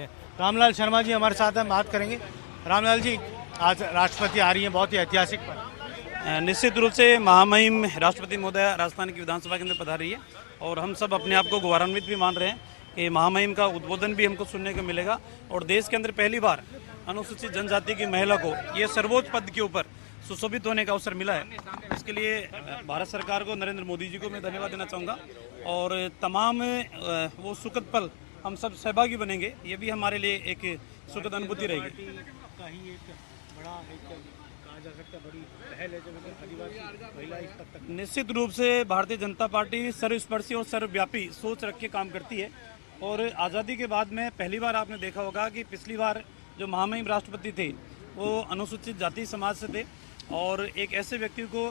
रामलाल शर्मा जी हमारे साथ हैं, बात करेंगे। रामलाल जी, आज राष्ट्रपति आ रही हैं, बहुत ही ऐतिहासिक पल। निश्चित रूप से महामहिम राष्ट्रपति महोदय राजस्थान की विधानसभा के अंदर पधारी है और हम सब अपने आप को गौरवान्वित भी मान रहे हैं कि महामहिम का उद्बोधन भी हमको सुनने को मिलेगा और देश के अंदर पहली बार अनुसूचित जनजाति की महिला को ये सर्वोच्च पद के ऊपर सुशोभित होने का अवसर मिला है। इसके लिए भारत सरकार को, नरेंद्र मोदी जी को मैं धन्यवाद देना चाहूँगा और तमाम वो सुखद पल हम सब सहभागी बनेंगे, ये भी हमारे लिए एक सुखद अनुभूति रहेगी। निश्चित रूप से भारतीय जनता पार्टी सर्वस्पर्शी और सर्वव्यापी सोच रख के काम करती है और आज़ादी के बाद में पहली बार आपने देखा होगा कि पिछली बार जो महामहिम राष्ट्रपति थे वो अनुसूचित जाति समाज से थे और एक ऐसे व्यक्ति को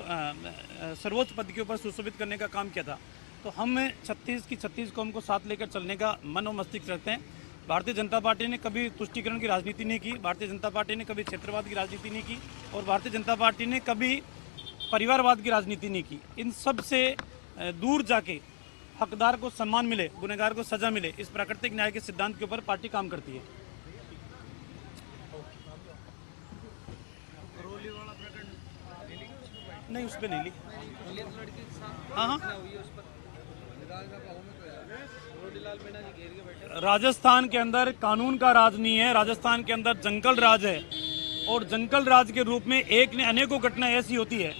सर्वोच्च पद के ऊपर सुशोभित करने का काम किया था। तो हम 36 कौम को साथ लेकर चलने का मन और मस्तिष्क रखते हैं। भारतीय जनता पार्टी ने कभी तुष्टीकरण की राजनीति नहीं की, भारतीय जनता पार्टी ने कभी क्षेत्रवाद की राजनीति नहीं की और भारतीय जनता पार्टी ने कभी परिवारवाद की राजनीति नहीं की। इन सब से दूर जाके हकदार को सम्मान मिले, गुनहगार को सजा मिले, इस प्राकृतिक न्याय के सिद्धांत के ऊपर पार्टी काम करती है। नहीं, उस पर नहीं ली। हाँ, राजस्थान के अंदर कानून का राज नहीं है, राजस्थान के अंदर जंगल राज है और जंगल राज के रूप में एक ने अनेकों घटनाएं ऐसी होती है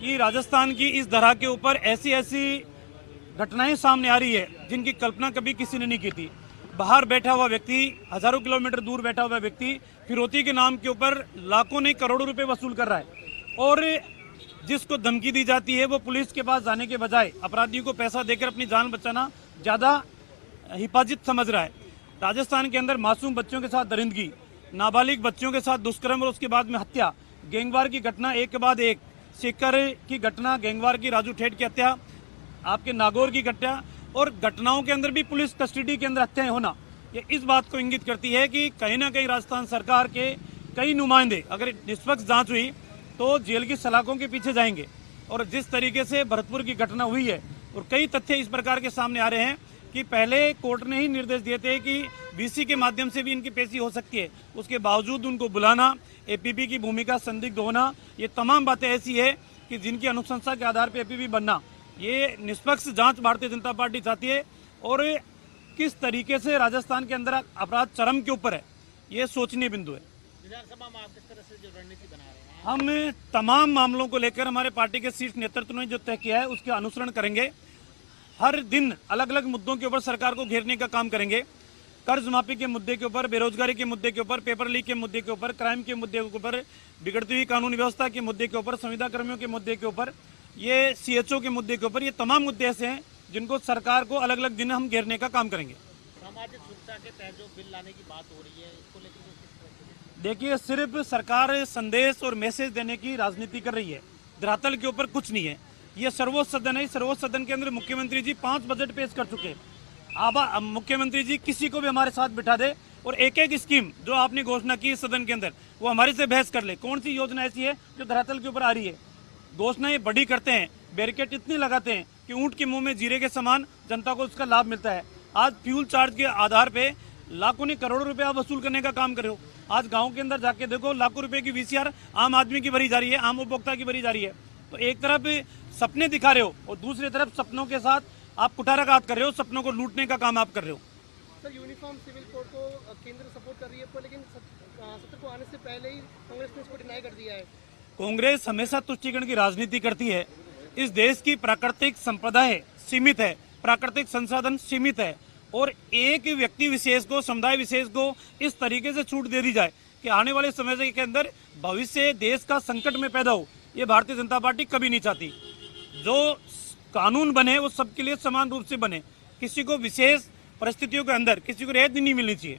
कि राजस्थान की इस धरा के ऊपर ऐसी ऐसी घटनाएं सामने आ रही है जिनकी कल्पना कभी किसी ने नहीं की थी। बाहर बैठा हुआ व्यक्ति, हजारों किलोमीटर दूर बैठा हुआ व्यक्ति फिरौती के नाम के ऊपर लाखों नहीं करोड़ों रुपए वसूल कर रहा है और जिसको धमकी दी जाती है वो पुलिस के पास जाने के बजाय अपराधियों को पैसा देकर अपनी जान बचाना ज़्यादा हिफाजत समझ रहा है। राजस्थान के अंदर मासूम बच्चों के साथ दरिंदगी, नाबालिग बच्चों के साथ दुष्कर्म और उसके बाद में हत्या, गैंगवार की घटना एक के बाद एक, सीकर की घटना, गैंगवार की राजू ठेठ की हत्या, आपके नागौर की घटना और घटनाओं के अंदर भी पुलिस कस्टडी के अंदर हत्याएं होना, ये इस बात को इंगित करती है कि कहीं ना कहीं राजस्थान सरकार के कई नुमाइंदे अगर निष्पक्ष जांच हुई तो जेल की सलाखों के पीछे जाएंगे। और जिस तरीके से भरतपुर की घटना हुई है और कई तथ्य इस प्रकार के सामने आ रहे हैं कि पहले कोर्ट ने ही निर्देश दिए थे कि वीसी के माध्यम से भी इनकी पेशी हो सकती है, उसके बावजूद उनको बुलाना, एपीपी की भूमिका संदिग्ध होना, ये तमाम बातें ऐसी है कि जिनकी अनुशंसा के आधार पर एपीपी बनना, ये निष्पक्ष जांच भारतीय जनता पार्टी चाहती है। और किस तरीके से राजस्थान के अंदर अपराध चरम के ऊपर है, ये सोचनीय बिंदु है। विधानसभा में आप किस तरह से जो रणनीति बना रहे हैं? हम तमाम मामलों को लेकर हमारे पार्टी के शीर्ष नेतृत्व ने जो तय किया है उसके अनुसरण करेंगे। हर दिन अलग अलग मुद्दों के ऊपर सरकार को घेरने का काम करेंगे। कर्ज माफी के मुद्दे के ऊपर, बेरोजगारी के मुद्दे के ऊपर, पेपर लीक के मुद्दे के ऊपर, क्राइम के मुद्दे के ऊपर, बिगड़ती हुई कानून व्यवस्था के मुद्दे के ऊपर, संविदा कर्मियों के मुद्दे के ऊपर, ये सीएचओ के मुद्दे के ऊपर, ये तमाम मुद्दे ऐसे हैं जिनको सरकार को अलग अलग दिन हम घेरने का काम करेंगे। सामाजिक सुरक्षा के तहत जो बिल लाने की बात हो रही है, इसको लेकर देखिए, सिर्फ सरकार संदेश और मैसेज देने की राजनीति कर रही है, धरातल के ऊपर कुछ नहीं है। ये सर्वोच्च सदन है, सर्वोच्च सदन के अंदर मुख्यमंत्री जी 5 बजट पेश कर चुके हैं। अब मुख्यमंत्री जी किसी को भी हमारे साथ बिठा दे और एक एक स्कीम जो आपने घोषणा की इस सदन के अंदर वो हमारे से बहस कर ले। कौन सी योजना ऐसी है जो धरातल के ऊपर आ रही है? घोषणाएं बड़ी करते हैं, बैरिकेड इतनी लगाते हैं कि ऊंट के मुंह में जीरे के समान जनता को उसका लाभ मिलता है। आज फ्यूल चार्ज के आधार पे लाखों ने करोड़ों रुपए आप वसूल करने का काम कर रहे हो। आज गांव के अंदर जाके देखो, लाखों रुपए की वीसीआर आम आदमी की भरी जा रही है, आम उपभोक्ता की भरी जा रही है। तो एक तरफ सपने दिखा रहे हो और दूसरी तरफ सपनों के साथ आप कुठाराघात कर रहे हो, सपनों को लूटने का काम आप कर रहे हो। सर, यूनिफॉर्म सिविल कोड को केंद्र सपोर्ट कर रही है, लेकिन सत्र को आने से पहले ही कांग्रेस ने इसको डिनाई कर दिया है। कांग्रेस हमेशा तुष्टीकरण की राजनीति करती है। इस देश की प्राकृतिक संपदाएं सीमित है, प्राकृतिक संसाधन सीमित है और एक व्यक्ति विशेष को, समुदाय विशेष को इस तरीके से छूट दे दी जाए कि आने वाले समय के अंदर भविष्य देश का संकट में पैदा हो, ये भारतीय जनता पार्टी कभी नहीं चाहती। जो कानून बने वो सबके लिए समान रूप से बने, किसी को विशेष परिस्थितियों के अंदर किसी को रियायत नहीं मिलनी चाहिए।